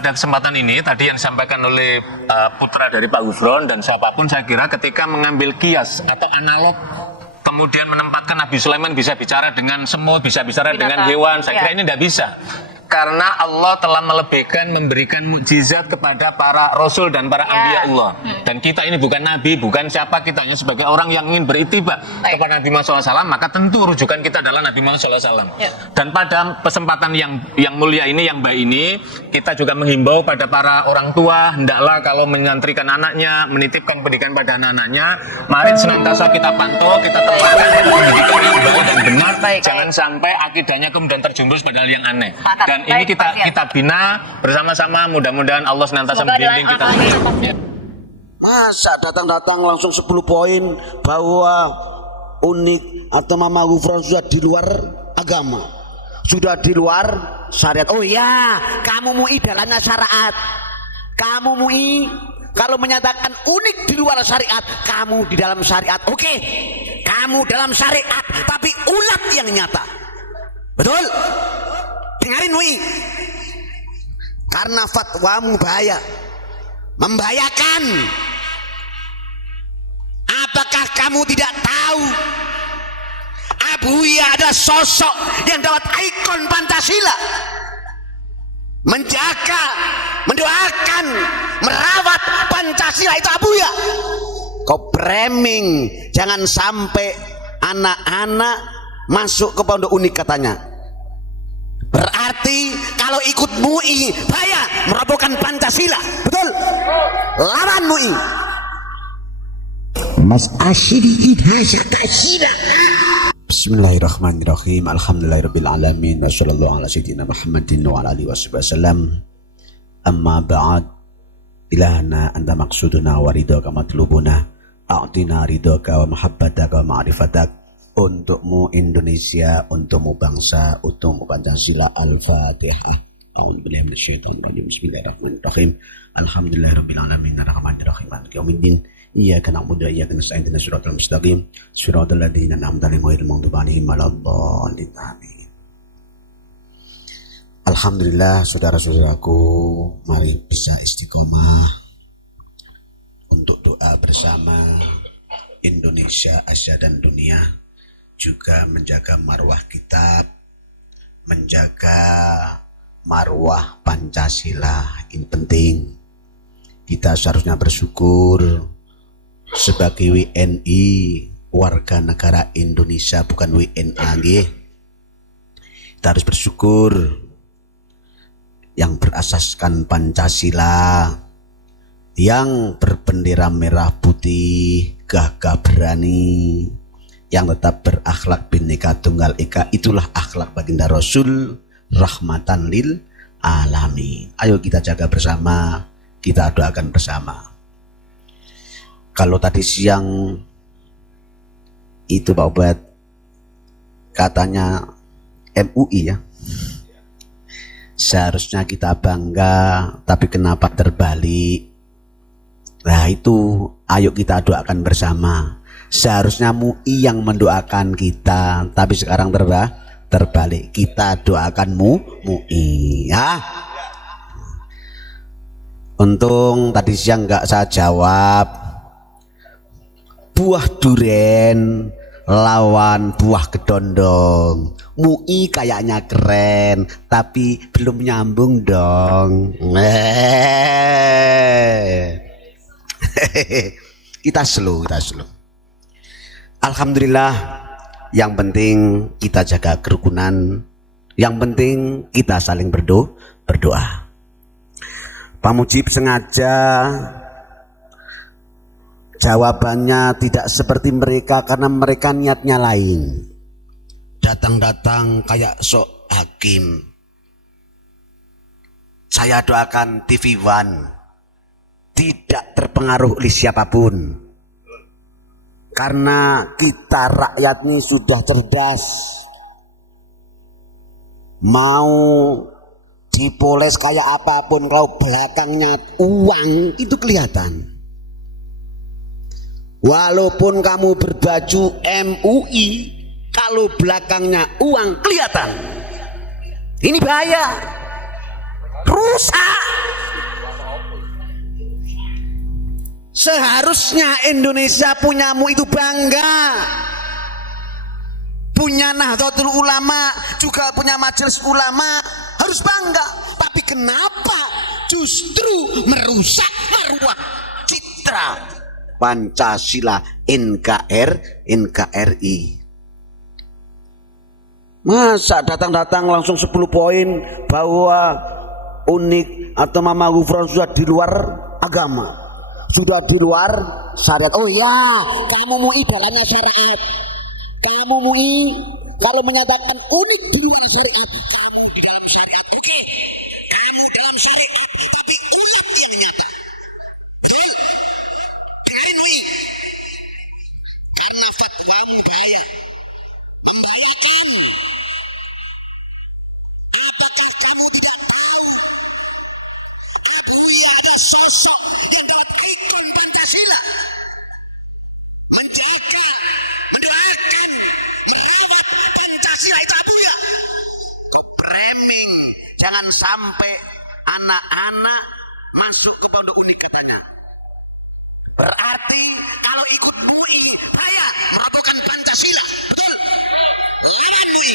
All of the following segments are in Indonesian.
pada kesempatan ini tadi yang disampaikan oleh putra dari Pak Gufron dan siapapun, saya kira ketika mengambil kias atau analog kemudian menempatkan Nabi Sulaiman bisa bicara dengan semut, bisa bicara dengan hewan, saya kira ini tidak bisa. Karena Allah telah melebihkan, memberikan mukjizat kepada para rasul dan para anbiya Allah. Dan kita ini bukan nabi, bukan siapa, kita hanya sebagai orang yang ingin beritiba kepada Nabi Muhammad SAW, maka tentu rujukan kita adalah Nabi Muhammad SAW. Dan pada kesempatan yang mulia ini, yang baik ini, kita juga menghimbau pada para orang tua, hendaklah kalau menyantrikan anaknya, menitipkan pendidikan pada anak-anaknya, mari senantiasa kita pantau, kita tempatkan pendidikan yang baik dan benar. Jangan sampai akidahnya kemudian terjumbus pada hal yang aneh. Dan ini kita bina bersama-sama, mudah-mudahan Allah senantiasa membimbing kita. Masa datang-datang langsung 10 poin bahwa unik atau Mama Gufron sudah di luar agama, sudah di luar syariat. Oh ya, kamu MUI dalamnya syariat. Kamu MUI kalau menyatakan unik di luar syariat, kamu di dalam syariat. Oke, kamu dalam syariat tapi ulat yang nyata. Betul? Dengarin MUI, karena fatwamu bahaya, membahayakan. Apakah kamu tidak tahu Abuya ada sosok yang dapat ikon Pancasila, menjaga, mendoakan, merawat Pancasila, itu Abuya. Kau framing, jangan sampai anak-anak masuk ke pondok unik katanya. Berarti kalau ikut MUI bahaya, merobohkan Pancasila. Betul? Lawan MUI. Mas Asyidin Pancasila. Bismillahirrahmanirrahim. Alhamdulillahirabbil alamin. Wassallallahu ala sayyidina Muhammadin wa ala alihi wasallam. Amma ba'd. Ilahana anta maqsuduna wa ridhaka matlubuna. A'tina ridhaka wa mahabbataka wa ma'rifatak. Untukmu Indonesia, untukmu bangsa, untukmu Pancasila. Al-Fatihah. A'udzubillahi minasyaitonir rajim. Bismillahirrahmanirrahim. Alhamdulillahirabbil alamin arrahmanir rahim maliki yaumiddin. Iyyaka na'budu wa iyyaka nasta'in ihdinas siratal mustaqim. Siratal ladzina an'amta 'alaihim ghairil maghdubi 'alaihim waladdallin. Amin. Alhamdulillah, saudara-saudaraku, mari bisa istiqomah untuk doa bersama Indonesia, Asia dan dunia. Juga menjaga marwah kitab, menjaga marwah Pancasila. Ini penting. Kita seharusnya bersyukur sebagai WNI, warga negara Indonesia, bukan WNA. Kita harus bersyukur yang berasaskan Pancasila, yang berbendera merah putih, gagah berani, yang tetap berakhlak Bhinneka Tunggal Ika. Itulah akhlak baginda Rasul, rahmatan lil alamin. Ayo kita jaga bersama, kita doakan bersama. Kalau tadi siang itu Pak Obat katanya MUI ya, seharusnya kita bangga, tapi kenapa terbalik? Nah itu, ayo kita doakan bersama. Seharusnya MUI yang mendoakan kita, tapi sekarang terbalik. Kita doakan MUI ya. Untung tadi siang nggak saya jawab. Buah duren lawan buah kedondong. MUI kayaknya keren, tapi belum nyambung dong. Kita slow. Alhamdulillah, yang penting kita jaga kerukunan, yang penting kita saling berdoa. Pak Mujib sengaja jawabannya tidak seperti mereka karena mereka niatnya lain. Datang-datang kayak sok hakim. Saya doakan TV One tidak terpengaruh oleh siapapun. Karena kita rakyat ini sudah cerdas. Mau dipoles kayak apapun, kalau belakangnya uang itu kelihatan. Walaupun kamu berbaju MUI, kalau belakangnya uang kelihatan. Ini bahaya, rusak Seharusnya Indonesia punyamu itu bangga. Punya Nahdlatul Ulama, juga punya Majelis Ulama, harus bangga. Tapi kenapa justru merusak marwah citra Pancasila NKRI? Masa datang-datang langsung 10 poin bahwa unik atau Mama Ghufran sudah di luar agama, sudah di luar syariat. Oh ya, kamu MUI dalamnya syariat. Kamu MUI kalau menyatakan unik di luar syariat, kamu di dalam syariat. Oke, kamu dalam syariat, tapi unik yang menyatakan. Betul? Dengarin MUI. Karena fatwa bahaya, membahayakan. Apakah kamu tidak tahu? Abuya ada sosok yang dalam ikon Pancasila menjaga, mendoakan, merawat Pancasila itu Abuya. Kok framing? Jangan sampai anak-anak masuk ke pondok unik katanya. Berarti kalau ikut MUI, bahaya, merobohkan Pancasila. Betul? Lawan MUI.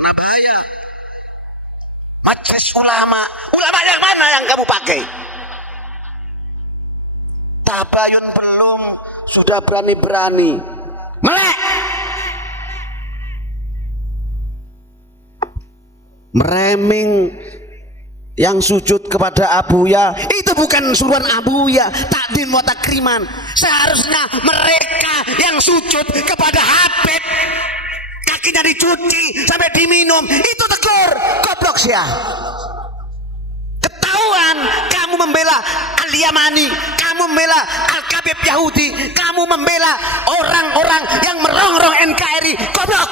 Kena bahaya. Majelis Ulama. Ulama yang mana yang kamu pakai? Tabayun belum, sudah berani-berani melek. Mereming yang sujud kepada Abuya itu bukan suruhan Abuya, takdim wa takriman. Seharusnya mereka yang sujud kepada Habib, kakinya dicuci sampai diminum, itu tegur. Goblok sia. Ketahuan kamu membela Al-Yamani, kamu membela Al-Kabib Yahudi, kamu membela orang-orang yang merongrong NKRI. Goblok.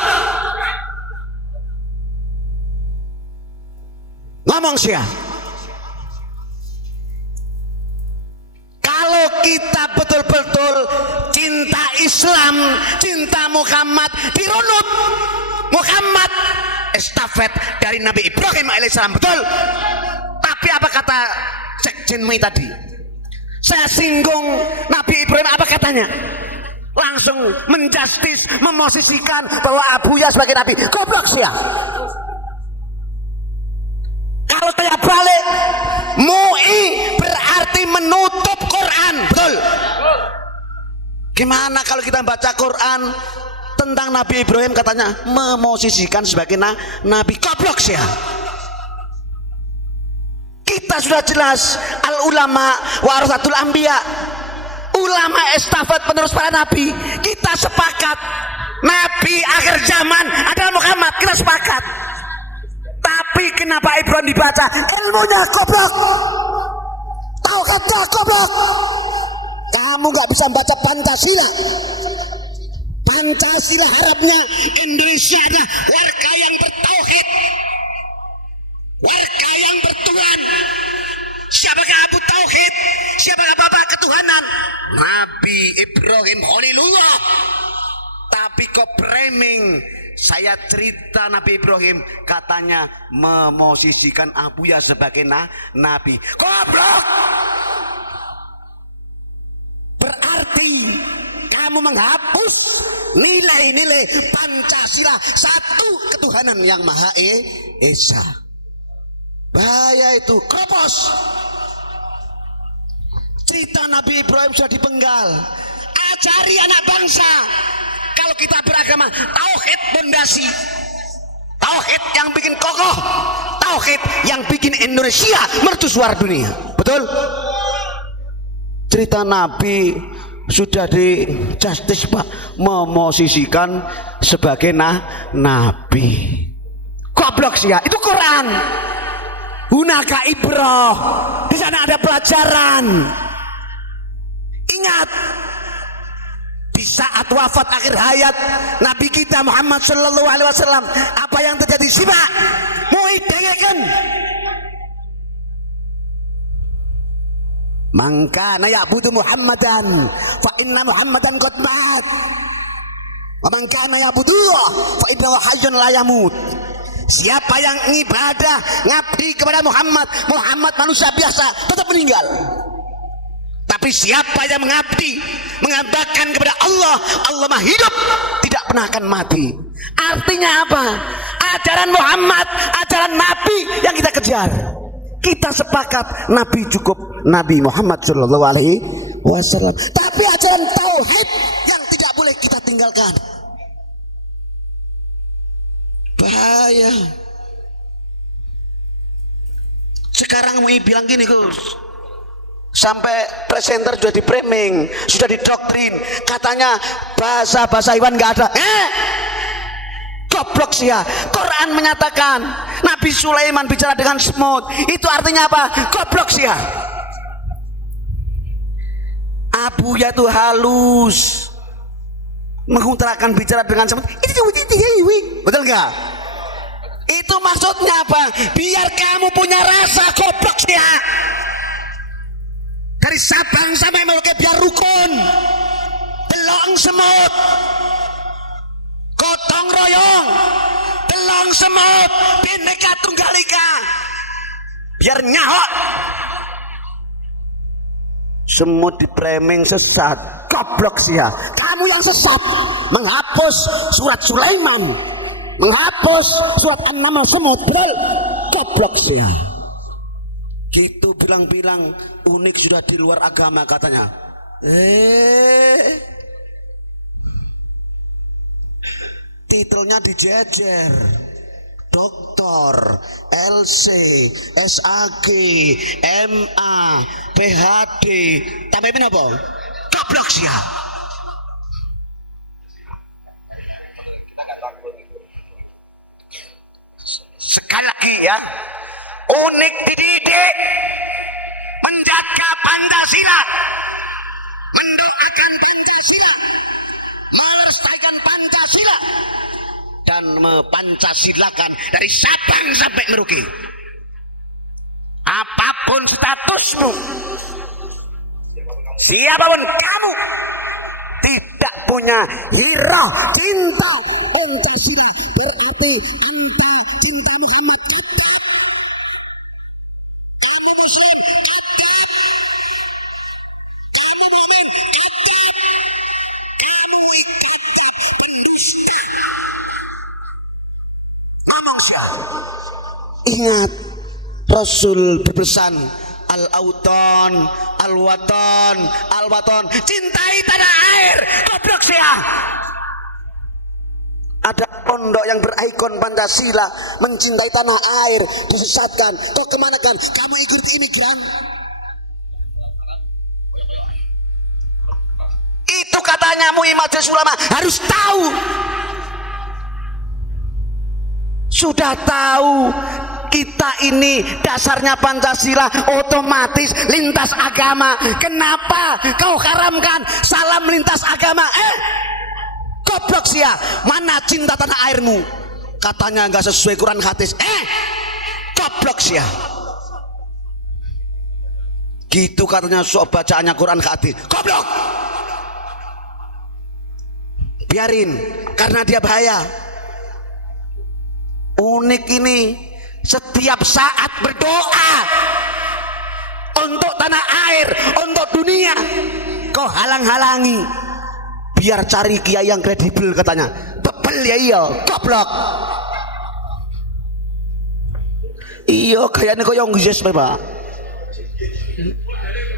Ngomong sia. Kalau kita betul-betul cinta Islam, cinta Muhammad, dirunut Muhammad estafet dari Nabi Ibrahim alaihissalam, betul? Tapi apa kata Sekjen MUI tadi? Saya singgung Nabi Ibrahim, apa katanya? Langsung menjustis, memosisikan bahwa Abuya sebagai Nabi. Goblok sia. Kalau saya balik, MUI berarti menutup Quran, betul? Gimana kalau kita baca Quran tentang Nabi Ibrahim, katanya memosisikan sebagai Nabi. Goblok sih ya. Kita sudah jelas, al ulama warasatul anbiya, ulama estafet penerus para nabi. Kita sepakat Nabi akhir zaman adalah Muhammad, kita sepakat. Tapi kenapa Ibrahim dibaca? Ilmunya goblok, tauhidnya goblok. Kamu nggak bisa baca Pancasila. Pancasila harapnya Indonesia adalah warga yang bertauhid, warga yang bertuhan. Siapakah Abu Tauhid? Siapakah Bapak Ketuhanan? Nabi Ibrahim Khalilullah. Tapi kok framing? Saya cerita Nabi Ibrahim, katanya memosisikan Abuya sebagai Nabi. Goblok! Berarti kamu menghapus nilai-nilai Pancasila, satu ketuhanan yang Maha Esa. Bahaya itu, kropos. Cerita Nabi Ibrahim sudah dipenggal. Ajari anak bangsa, kalau kita beragama, tauhid pondasi, tauhid yang bikin kokoh, tauhid yang bikin Indonesia mercusuar dunia. Betul? Cerita Nabi sudah di justice Pak, memosisikan sebagai Nabi. Goblok sih ya, itu Quran. Hunaka ibrah, di sana ada pelajaran. Ingat, di saat wafat akhir hayat Nabi kita Muhammad sallallahu alaihi wasallam, apa yang terjadi? Simak, MUI dengarkan. Man kana ya'budu Muhammadan fa inna Muhammadan qad mat. Wa man kana ya'budu fa innahu hayyun la yamut. Siapa yang ibadah ngabdi kepada Muhammad, Muhammad manusia biasa tetap meninggal. Tapi siapa yang mengabdi, mengabdikan kepada Allah, Allah mah hidup, tidak pernah akan mati. Artinya apa? Ajaran Muhammad, ajaran Nabi yang kita kejar. Kita sepakat Nabi cukup, Nabi Muhammad Shallallahu Alaihi Wasallam. Tapi ajaran tauhid yang tidak boleh kita tinggalkan. Bahaya. Sekarang mau bilang gini Gus, sampai presenter sudah di framing, sudah didoktrin, katanya bahasa Iwan nggak ada. Goblok sih ya. Quran menyatakan Nabi Sulaiman bicara dengan semut, itu artinya apa? Goblok sih ya. Abuya itu halus, mengutarakan bicara dengan semut. Betul nggak? Itu maksudnya apa? Biar kamu punya rasa, goblok sih ya. Dari Sabang sampai Merauke biar rukun, delong semut, gotong royong, delong semut, bineka tunggal ika, biar nyahok. Semut di framing sesat, goblok sih ya. Kamu yang sesat, menghapus surat Sulaiman, menghapus surat An-Naml semut, betul? Goblok sih ya. Gitu bilang-bilang unik sudah di luar agama katanya. Titelnya dijejer, doktor, LC, SAG, MA, PhD, tapi apa? Goblok sih ya. Sekali lagi ya, unik dididik, menjaga Pancasila, mendoakan Pancasila, melestarikan Pancasila, dan mepancasilakan dari Sabang sampai Merauke. Apapun statusmu, siapapun kamu, tidak punya hero cinta Pancasila, berarti anda cinta Muhammad. Kamu muslim, kamu mukmin, kamu ikut pendusta. Ngomong siapa? Ingat, Rasul berpesan, al-auton, al-waton, al-waton, cintai tanah air. Goblok siapa? Ada pondok yang berikon Pancasila, mencintai tanah air, disesatkan. Kau kemana kan? Kamu ikut imigran? Itu katanya MUI Majelis Ulama harus tahu. Sudah tahu kita ini dasarnya Pancasila, otomatis lintas agama. Kenapa kau haramkan salam lintas agama? Goblok sia, mana cinta tanah airmu? Katanya nggak sesuai Quran hadis. Goblok sia. Gitu katanya sok bacaannya Quran hadis. Goblok. Biarin, karena dia bahaya. Unik ini setiap saat berdoa untuk tanah air, untuk dunia, kau halang-halangi. Biar cari kiai yang kredibel katanya. Bebel ya iya, goblok. Iya kayaknya kau yang yes Pak.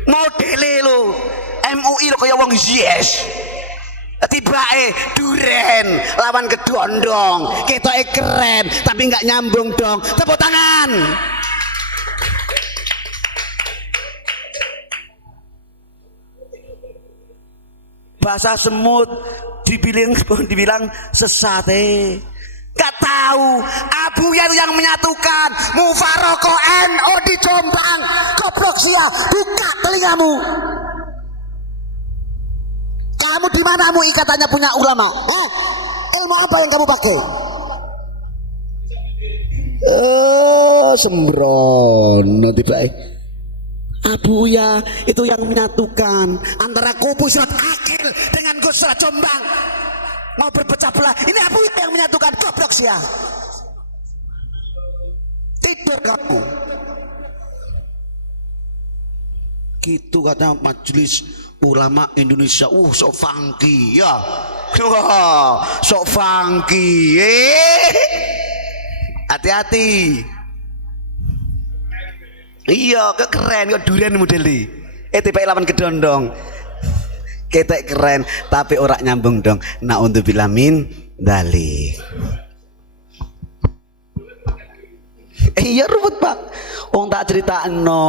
Modele lo MUI lo kau yang yes. Tibae duren lawan kedondong, ketoke keren tapi nggak nyambung dong. Tepuk tangan. Bahasa semut dibilang sesate. Gak tahu Abuya yang menyatukan Mufarokoh NU di Jombang. Goblok sia, buka telingamu. Kamu di mana MUI katanya punya ulama? Ilmu apa yang kamu pakai? Sembrono tiba. Abuya itu yang menyatukan antara kubu Surat Akil dengan Gus Surat Jombang. Mau berpecah belah. Ini Abuya yang menyatukan. Goblok sia. pinter kamu. Gitu kata Majelis Ulama Indonesia. Sok funky ya. Wah, sok funky. Hati-hati. Iya, keren kok durian modeli. TPI lawan kedondong. Ketek keren, tapi ora nyambung dong. Naudzubillah min dzalik. Iya ruwet Pak. Wong tak critakno.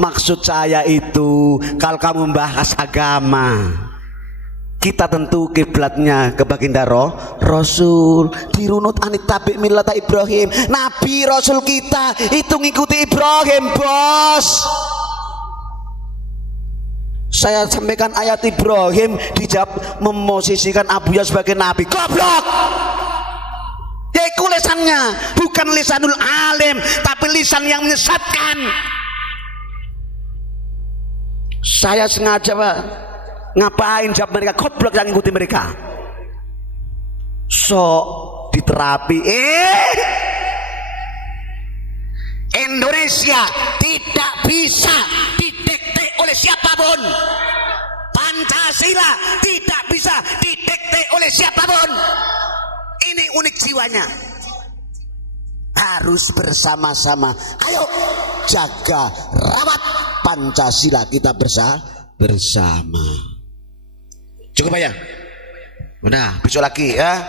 Maksud saya itu kalau kamu membahas agama, kita tentu kiblatnya ke baginda Rasul, dirunut anit tabi millata Ibrahim. Nabi Rasul kita itu ngikuti Ibrahim, bos. Saya sampaikan ayat Ibrahim, dijawab memosisikan Abuya sebagai nabi. Goblok. Yaitu lisannya, bukan lisanul alim, tapi lisan yang menyesatkan. Saya sengaja Pak, ngapain jawab mereka, goblok yang ngikuti mereka. So diterapi. Indonesia tidak bisa didikte oleh siapapun. Pancasila tidak bisa didikte oleh siapapun. Ini unik jiwanya. Harus bersama-sama. Ayo jaga, rawat Pancasila kita bersama. Cukup ya? Udah, besok lagi ya.